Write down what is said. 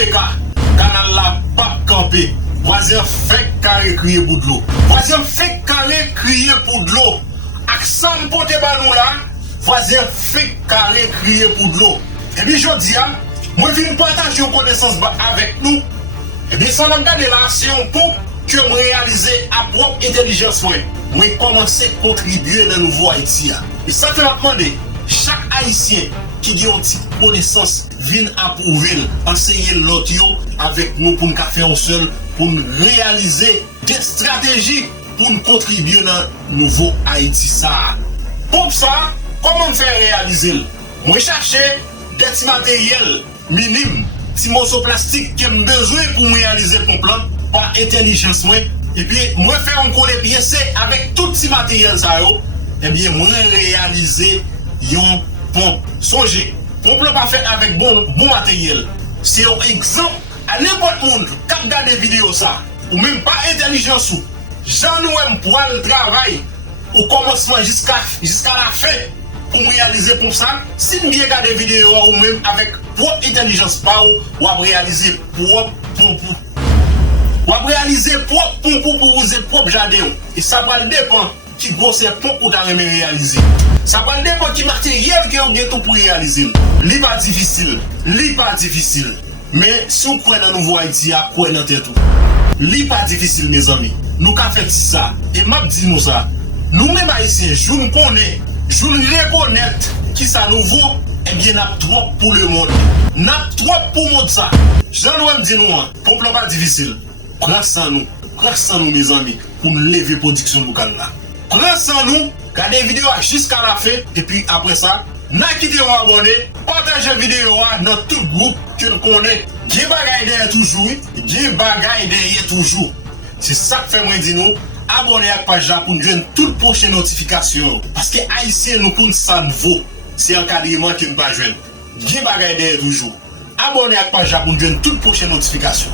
PK, kanal la pap kanpe. Voisin fait carré crier pour de l'eau. Voisin fait carré crier pour de l'eau. Accent pote banou là, voisin fait carré crier pour de l'eau. Et puis je dis, moi je viens partager une connaissance avec nous. Et bien sans regarder là, c'est un Ponp que je réaliser à propre intelligence. Moi commencer à contribuer dans le nouveau Haïti. Et ça fait demander chaque Haïtien qui a une petite connaissance vient approuver, enseigner l'autre avec nous pour nous faire un seul, pour nous réaliser des stratégies pour nous contribuer dans le nouveau Haïti. Ça. Pour ça, comment faire réaliser? Moi chercher des petits matériels minimes, petits morceaux plastiques qui ont besoin pour réaliser mon plan par intelligence. Et puis, moi faire un collet pièce avec tout ces matériel ça. Et bien, moi réaliser un Ponp. Songez, Ponp pas fait avec bon matériel. C'est un exemple à n'importe monde qui regarde des vidéos ça, ou même pas intelligence ou. J'en aime pour le travail au commencement jusqu'à la fin pour réaliser pour ça. Si vous regardez des vidéos ou même avec propre intelligence pas ou à réaliser propre pour réaliser propre jardin. Et ça va dépendre qui grosse Ponp ou t'as réaliser. Ça va dépendre qui matériel que vous avez tout pour réaliser. Li pas difficile. Mais si vous croyez dans le nouveau Haïti, vous croyez dans tout. Li pas difficile mes amis. Nous avons fait ça. Et m'a dit nous ça. Nous-mêmes Haïtiens, je nous connais, je nous reconnais qui ça nouveau, eh bien n'a trop pour le monde. N'a trop pour le monde ça. Jean-Louis me dit nous, Ponp pas difficile. Prends ça nous mes amis, pour nous lever production locale là. Prends ça nous, regardez la vidéo jusqu'à la fin, et puis après ça, n'a quitté un abonné, partagez la vidéo dans tout groupe que nous connaissons. Gen bagay derrière toujours. C'est ça que fait moi dire nous, abonnez à la page pour nous joindre toutes les prochaines notifications. Parce que Ayisyen nous pour ça nouveau, c'est un encadrement qui nous pas joindre. Gen bagay derrière toujours. Abonnez à la page pour nous joindre toutes les prochaines notifications.